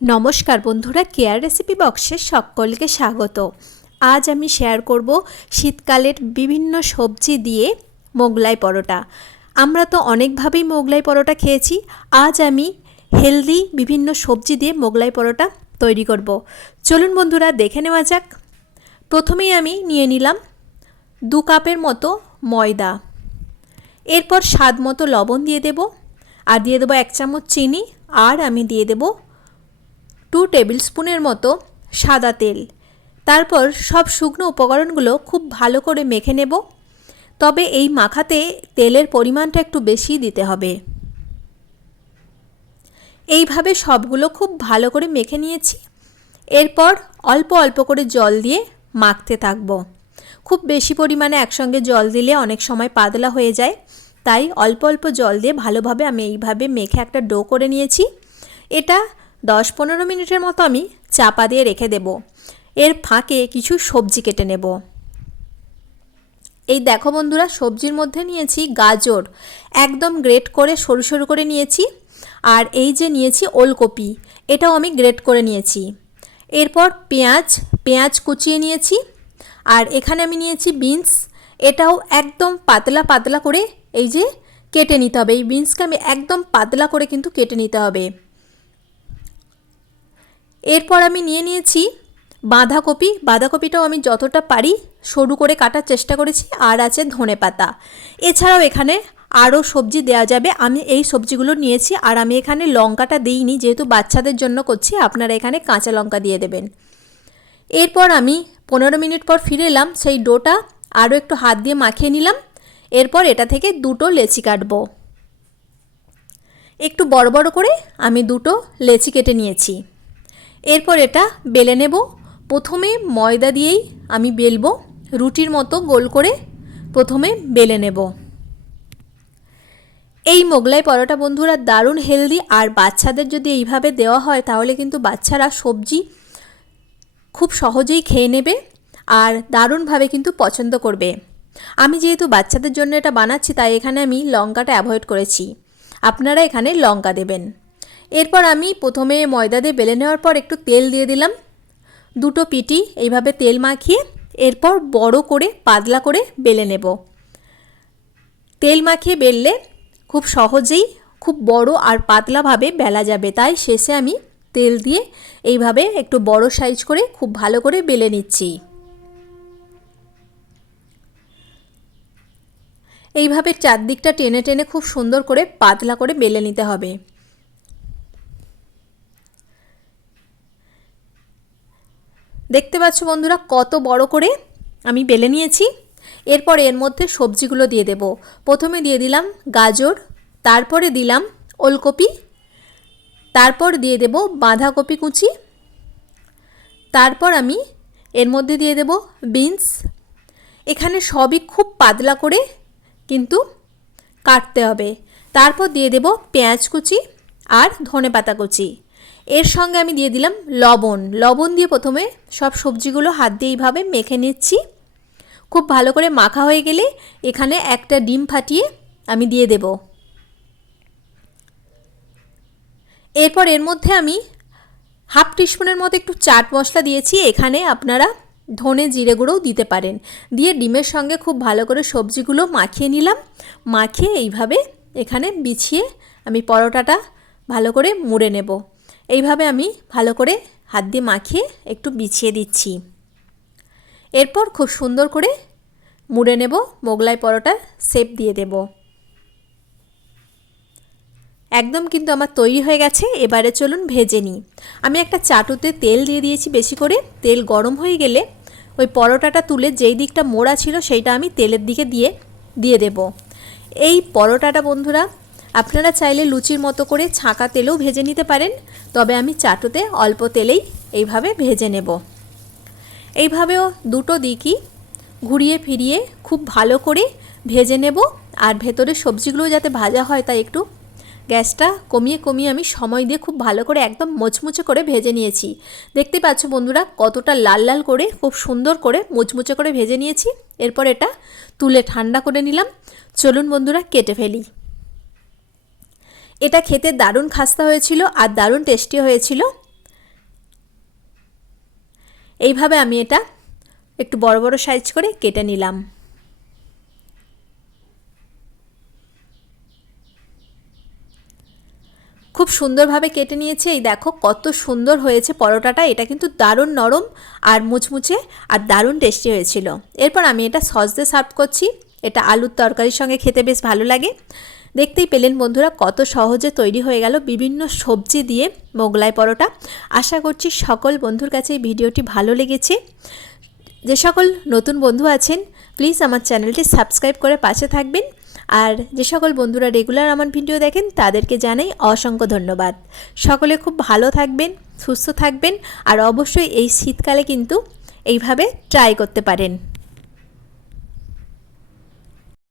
নমস্কার বন্ধুরা care recipe বক্সে সকলকে স্বাগত। আজ আমি শেয়ার করব শীতকালের বিভিন্ন সবজি দিয়ে মোগলাই পরোটা। আমরা তো অনেকভাবেই মোগলাই পরোটা খেয়েছি। আজ আমি হেলদি বিভিন্ন সবজি দিয়ে মোগলাই পরোটা তৈরি করব। চলুন বন্ধুরা, দেখে নেওয়া যাক। প্রথমেই আমি নিয়ে নিলাম দু কাপের মতো ময়দা। এরপর স্বাদ মতো লবণ দিয়ে দেব। আর দিয়ে দেবো এক চামচ চিনি। আর আমি দিয়ে দেবো টু টেবিল স্পুনের মতো সাদা তেল। তারপর সব শুকনো উপকরণগুলো খুব ভালো করে মেখে নেব। তবে এই মাখাতে তেলের পরিমাণটা একটু বেশি দিতে হবে। এইভাবে সবগুলো খুব ভালো করে মেখে নিয়েছি। এরপর অল্প অল্প করে জল দিয়ে মাখতে থাকব। খুব বেশি পরিমাণে একসঙ্গে জল দিলে অনেক সময় পাতলা হয়ে যায়। তাই অল্প অল্প জল দিয়ে ভালোভাবে আমি এইভাবে মেখে একটা ডো করে নিয়েছি। এটা দশ পনেরো মিনিটের মতো আমি চাপা দিয়ে রেখে দেব। এর ফাঁকে কিছু সবজি কেটে নেব। এই দেখো বন্ধুরা, সবজির মধ্যে নিয়েছি গাজর। একদম গ্রেট করে সরু সরু করে নিয়েছি। আর এই যে নিয়েছি ওলকপি, এটাও আমি গ্রেট করে নিয়েছি। এরপর পেঁয়াজ পেঁয়াজ কুচিয়ে নিয়েছি। আর এখানে আমি নিয়েছি বিনস। এটাও একদম পাতলা পাতলা করে এই যে কেটে নিতে হবে। এই বিনসকে আমি একদম পাতলা করে কিন্তু কেটে নিতে হবে। এরপর আমি নিয়ে নিয়েছি বাঁধাকপি। বাঁধাকপিটাও আমি যতটা পারি সরু করে কাটার চেষ্টা করেছি। আর আছে ধনে পাতা। এছাড়াও এখানে আরও সবজি দেওয়া যাবে। আমি এই সবজিগুলো নিয়েছি। আর আমি এখানে লঙ্কাটা দিইনি। যেহেতু বাচ্চাদের জন্য করছি, আপনারা এখানে কাঁচা লঙ্কা দিয়ে দেবেন। এরপর আমি পনেরো মিনিট পর ফিরে এলাম। সেই ডোটা আরও একটু হাত দিয়ে মাখিয়ে নিলাম। এরপর এটা থেকে দুটো লেচি কাটব। একটু বড় বড় করে আমি দুটো লেচি কেটে নিয়েছি। এরপর এটা বেলে নেব। প্রথমে ময়দা দিয়েই আমি বেলবো। রুটির মতো গোল করে প্রথমে বেলে নেব। এই মোগলাই পরোটা বন্ধুরা দারুণ হেলদি। আর বাচ্চাদের যদি এইভাবে দেওয়া হয়, তাহলে কিন্তু বাচ্চারা সবজি খুব সহজেই খেয়ে নেবে আর দারুণভাবে কিন্তু পছন্দ করবে। আমি যেহেতু বাচ্চাদের জন্য এটা বানাচ্ছি, তাই এখানে আমি লঙ্কাটা অ্যাভয়েড করেছি। আপনারা এখানে লঙ্কা দেবেন। এরপর আমি প্রথমে ময়দা দিয়ে বেলে নেওয়ার পর একটু তেল দিয়ে দিলাম। দুটো পিটি এইভাবে তেল মাখিয়ে এরপর বড় করে পাতলা করে বেলে নেব। তেল মাখিয়ে বেললে খুব সহজেই খুব বড় আর পাতলাভাবে বেলা যাবে। তাই শেষে আমি তেল দিয়ে এইভাবে একটু বড় সাইজ করে খুব ভালো করে বেলে নিচ্ছি। এইভাবে চারদিকটা টেনে টেনে খুব সুন্দর করে পাতলা করে বেলে নিতে হবে। দেখতে পাচ্ছ বন্ধুরা কত বড় করে আমি বেলে নিয়েছি। এরপর এর মধ্যে সবজিগুলো দিয়ে দেব। প্রথমে দিয়ে দিলাম গাজর, তারপরে দিলাম ওলকপি, তারপর দিয়ে দেব বাঁধাকপি কুচি, তারপর আমি এর মধ্যে দিয়ে দেব বিনস। এখানে সবই খুব পাতলা করে কিন্তু কাটতে হবে। তারপর দিয়ে দেব পেঁয়াজ কুচি আর ধনে পাতা কুচি। এর সঙ্গে আমি দিয়ে দিলাম লবণ। লবণ দিয়ে প্রথমে সব সবজিগুলো হাত দিয়ে এইভাবে মেখে নিচ্ছি। খুব ভালো করে মাখা হয়ে গেলে এখানে একটা ডিম ফাটিয়ে আমি দিয়ে দেব। এরপর এর মধ্যে আমি হাফ টিস্পুনের মতো একটু চাট মশলা দিয়েছি। এখানে আপনারা ধনে জিরে গুঁড়োও দিতে পারেন। দিয়ে ডিমের সঙ্গে খুব ভালো করে সবজিগুলো মাখিয়ে নিলাম। মাখিয়ে এইভাবে এখানে বিছিয়ে আমি পরোটাটা ভালো করে মুড়ে নেব। এইভাবে আমি ভালো করে হাত দিয়ে মাখিয়ে একটু বিছিয়ে দিচ্ছি। এরপর খুব সুন্দর করে মুড়ে নেব, মোগলাই পরোটা শেপ দিয়ে দেব। একদম কিন্তু আমার তৈরি হয়ে গেছে, এবারে চলুন ভেজে নিই। আমি একটা চাটুতে তেল দিয়ে দিয়েছি বেশি করে, তেল গরম হয়ে গেলে ওই পরোটাটা তুলে যেই দিকটা মোড়া ছিল সেইটা আমি তেলের দিকে দিয়ে দিয়ে দেব। এই পরোটাটা বন্ধুরা আপনারা চাইলে লুচির মতো করে ছাঁকা তেলেও ভেজে নিতে পারেন, তবে আমি চাটুতে অল্প তেলেই এইভাবে ভেজে নেব। এইভাবেও দুটো দিকই ঘুরিয়ে ফিরিয়ে খুব ভালো করে ভেজে নেব, আর ভেতরে সবজিগুলো যাতে ভাজা হয় তাই একটু গ্যাসটা কমিয়ে কমিয়ে আমি সময় দিয়ে খুব ভালো করে একদম মুচমুচে করে ভেজে নিয়েছি। দেখতে পাচ্ছ বন্ধুরা, কতটা লাল লাল করে, খুব সুন্দর করে মুচমুচে করে ভেজে নিয়েছি। এরপর এটা তুলে ঠান্ডা করে নিলাম। চলুন বন্ধুরা, কেটে ফেলি। এটা খেতে দারুণ খাস্তা হয়েছিল আর দারুণ টেস্টি হয়েছিল। এইভাবে আমি এটা একটু বড় বড় সাইজ করে কেটে নিলাম। খুব সুন্দরভাবে কেটে নিয়েছে। এই দেখো কত সুন্দর হয়েছে পরোটাটা। এটা কিন্তু দারুণ নরম আর মুচমুচে আর দারুণ টেস্টি হয়েছিল। এরপর আমি এটা সস দিয়ে সার্ভ করছি। এটা আলুর তরকারির সঙ্গে খেতে বেশ ভালো লাগে। দেখতেই পেলেন বন্ধুরা, কত সহজে তৈরি হয়ে গেল বিভিন্ন সবজি দিয়ে মোগলাই পরোটা। আশা করছি সকল বন্ধুর কাছে এই ভিডিওটি ভালো লেগেছে। যে সকল নতুন বন্ধু আছেন প্লিজ আমার চ্যানেলটি সাবস্ক্রাইব করে পাশে থাকবেন। আর যে সকল বন্ধুরা রেগুলার আমার ভিডিও দেখেন, তাদেরকে জানাই অসংখ্য ধন্যবাদ। সকলে খুব ভালো থাকবেন, সুস্থ থাকবেন, আর অবশ্যই এই শীতকালে কিন্তু এইভাবে ট্রাই করতে পারেন।